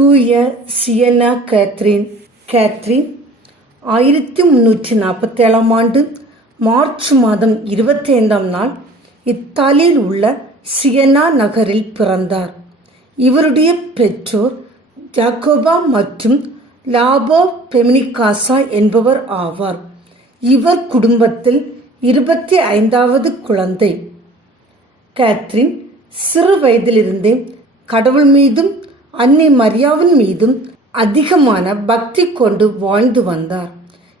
தூய சியனா Catherine Catherine ஆயிரத்தி முன்னூற்றி நாற்பத்தேழாம் ஆண்டு மார்ச் மாதம் இருபத்தி ஐந்தாம் நாள் இத்தாலியில் உள்ள சியனா நகரில் பிறந்தார். இவருடைய பெற்றோர் ஜாக்கோபா மற்றும் லாபோ பெமினிகாசா என்பவர் ஆவார். இவர் குடும்பத்தில் இருபத்தி ஐந்தாவது குழந்தை. கேத்ரின் சிறு வயதிலிருந்தே கடவுள் மீதும் அன்னை மரியாவின் மீதும் அதிகமான பக்தி கொண்டு வாழ்ந்து வந்தார்.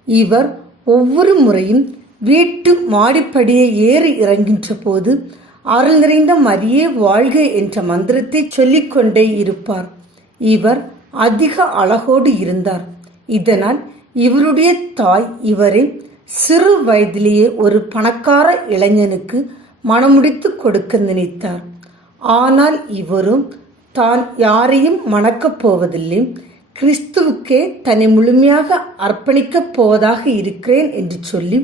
இவர் ஒவ்வொரு முறையும் வீட்டு மாடிப்படியை ஏறி இறங்கின்ற போது அருள் நிறைந்த மரியே வாழ்க என்ற மந்திரத்தை சொல்லிக்கொண்டே இருப்பார். இவர் அதிக அழகோடு இருந்தார். இதனால் இவருடைய தாய் இவரை சிறு வயதிலேயே ஒரு பணக்கார இளைஞனுக்கு மனமுடித்து கொடுக்க நினைத்தார். ஆனால் இவரும் தான் யாரையும் மணக்கப் போவதில்லை. கிறிஸ்துவுக்கே தன்னை முழுமையாக அர்ப்பணிக்கப் போவதாக இருக்கிறேன் என்று சொல்லி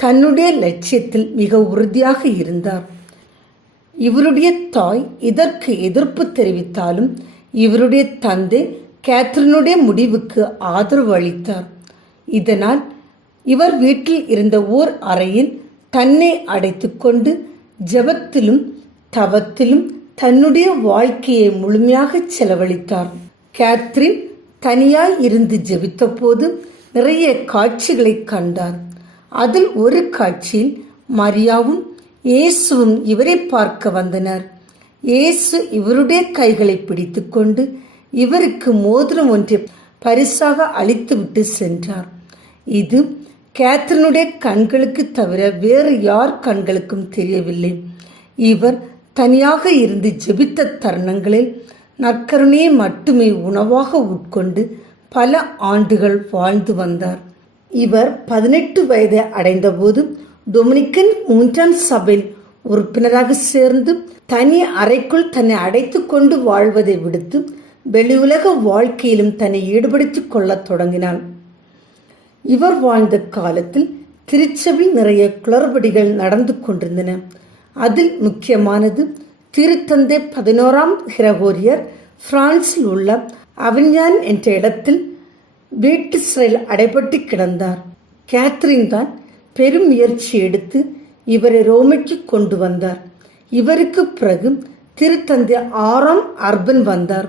தன்னுடைய லட்சியத்தில் மிக உறுதியாக இருந்தார். இவருடைய தாய் இதற்கு எதிர்ப்பு தெரிவித்தாலும் இவருடைய தந்தை கேத்ரினுடைய முடிவுக்கு ஆதரவு அளித்தார். இதனால் இவர் வீட்டில் இருந்த ஓர் அறையில் தன்னை அடைத்துக்கொண்டு ஜெபத்திலும் தவத்திலும் தன்னுடைய வாழ்க்கையை முழுமையாக செலவழித்தார். கேத்ரின் தனியாய் இருந்து ஜெபித்தபோது நிறைய காட்சிகளை கண்டார். அதில் ஒரு காட்சியில் மரியாவும் இயேசுவும் இவரை பார்க்க வந்தனர். இயேசு இவருடைய கைகளை பிடித்துக்கொண்டு இவருக்கு மோதிரம் ஒன்றை பரிசாக அளித்துவிட்டு சென்றார். இது கேத்ரினுடைய கண்களுக்கு தவிர வேறு யார் கண்களுக்கும் தெரியவில்லை. இவர் தனியாக இருந்து ஜெபித்த தருணங்களில் நற்கருணையை மட்டுமே உணவாக உட்கொண்டு பல ஆண்டுகள் வாழ்ந்து வந்தார். இவர் பதினெட்டு வயதை அடைந்தபோது டொமினிக்கன் மூன்றாம் சபையில் உறுப்பினராக சேர்ந்து தனி அறைக்குள் தன்னை அடைத்து கொண்டு வாழ்வதை விடுத்து வெளியுலக வாழ்க்கையிலும் தன்னை ஈடுபடுத்திக் கொள்ளத் தொடங்கினார். இவர் வாழ்ந்த காலத்தில் திருச்சபையில் நிறைய குளறுபடிகள் நடந்து கொண்டிருந்தன. அதில் முக்கியமானது திருத்தந்தை பதினோராம் கிரகோரியர் பிரான்சில் உள்ள அவன்யான் என்ற இடத்தில் வீட்டு சிறையில் அடைபட்டு கிடந்தார். கேத்ரின் தான் பெரும் முயற்சி எடுத்து இவரை ரோமைக்கு கொண்டு வந்தார். இவருக்கு பிறகு திருத்தந்தை ஆறாம் அர்பன் வந்தார்.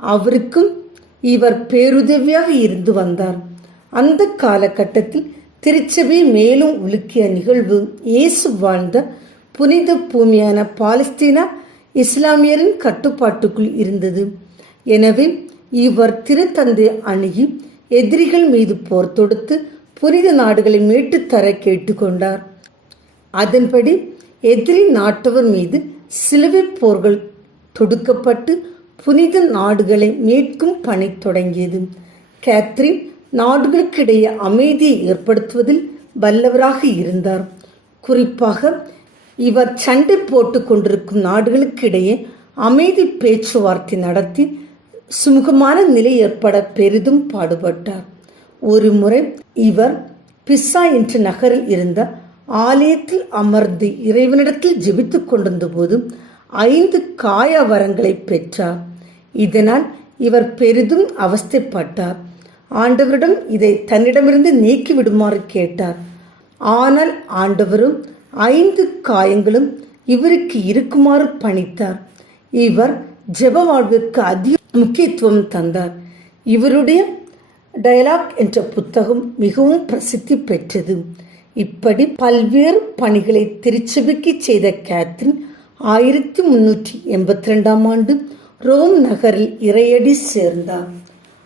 அவருக்கும் இவர் பேருதவியாக இருந்து வந்தார். அந்த காலகட்டத்தில் திருச்சபை மேலும் உலுக்கிய நிகழ்வு இயேசு வாழ்ந்த புனித பூமியான பாலஸ்தீனா இஸ்லாமியரின் கட்டுப்பாட்டுக்குள் இருந்தது. எனவே இவர் திருத்தந்தை அணுகி எதிரிகள் மீது போர் தொடுத்து புனித நாடுகளை மீட்டுத்தர கேட்டுக்கொண்டார். அதன்படி எதிரி நாட்டவர் மீது சிலுவை போர்கள் தொடுக்கப்பட்டு புனித நாடுகளை மீட்கும் பணி தொடங்கியது. கேத்ரின் நாடுகளுக்கிடையே அமைதியை ஏற்படுத்துவதில் வல்லவராக இருந்தார். குறிப்பாக இவர் சண்டை போட்டு கொண்டிருக்கும் நாடுகளுக்கிடையே அமைதி பேச்சுவார்த்தை நடத்தி சுமூகமான நிலை ஏற்பட பெரிதும் பாடுபட்டார். ஒரு முறை இவர் பிஸ்ஸா என்ற நகரில் இருந்த ஆலயத்தில் அமர்ந்து இறைவனிடத்தில் ஜெபித்து கொண்டிருந்த போது ஐந்து காய வரங்களை பெற்றார். இதனால் இவர் பெரிதும் அவஸ்தைப்பட்டார். ஆண்டவரிடம் இதை தன்னிடமிருந்து நீக்கி விடுமாறு கேட்டார். ஆனால் ஆண்டவரும் ஐந்து காயங்களும் இவருக்கு இருக்குமாறு பணித்தார். இவர் ஜெப வாழ்விற்கு அதிக முக்கியத்துவம் தந்தார். இவருடைய டயலாக் என்ற புத்தகம் மிகவும் பிரசித்தி பெற்றது. இப்படி பல்வேறு பணிகளை திருச்சபைக்கு செய்த கேத்ரின் ஆயிரத்தி முன்னூற்றி எண்பத்தி ரெண்டாம் ஆண்டு ரோம் நகரில் இறையடி சேர்ந்தார்.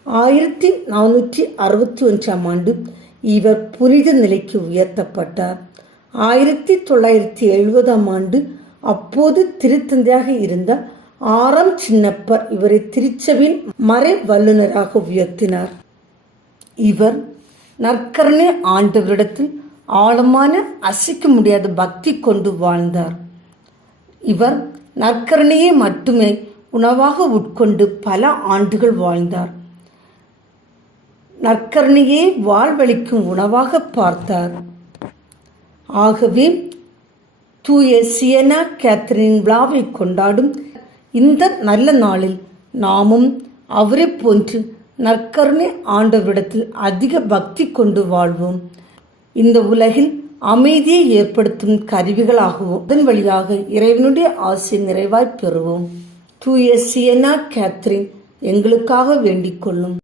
ஆயிரத்தி நானூற்றி அறுபத்தி ஒன்றாம் ஆண்டு இவர் புனித நிலைக்கு உயர்த்தப்பட்டார். ஆயிரத்தி தொள்ளாயிரத்தி எழுபதாம் ஆண்டு அப்போது திருத்தந்தையாக இருந்த ஆறாம் சின்னப்பர் இவரை திருச்சபின் மறை வல்லுநராக உயர்த்தினார். இவர் நற்கரணை ஆண்டவரிடத்தில் ஆழமான அசைக்க முடியாத பக்தி கொண்டு வாழ்ந்தார். இவர் நற்கரணையை மட்டுமே உணவாக உட்கொண்டு பல ஆண்டுகள் வாழ்ந்தார். நற்கரணையே வாழ்வளிக்கும் உணவாக பார்த்தார். ஆகவே தூய சியனா கேத்ரின் விழாவை கொண்டாடும் இந்த நல்ல நாளில் நாமும் அவரை போன்று நற்கருணை ஆண்டவரிடத்தில் அதிக பக்தி கொண்டு வாழ்வோம். இந்த உலகில் அமைதியை ஏற்படுத்தும் கருவிகளாகவும் அதன் வழியாக இறைவனுடைய ஆசை நிறைவாய் பெறுவோம். தூய சியனா கேத்ரின் எங்களுக்காக வேண்டிக் கொள்ளும்.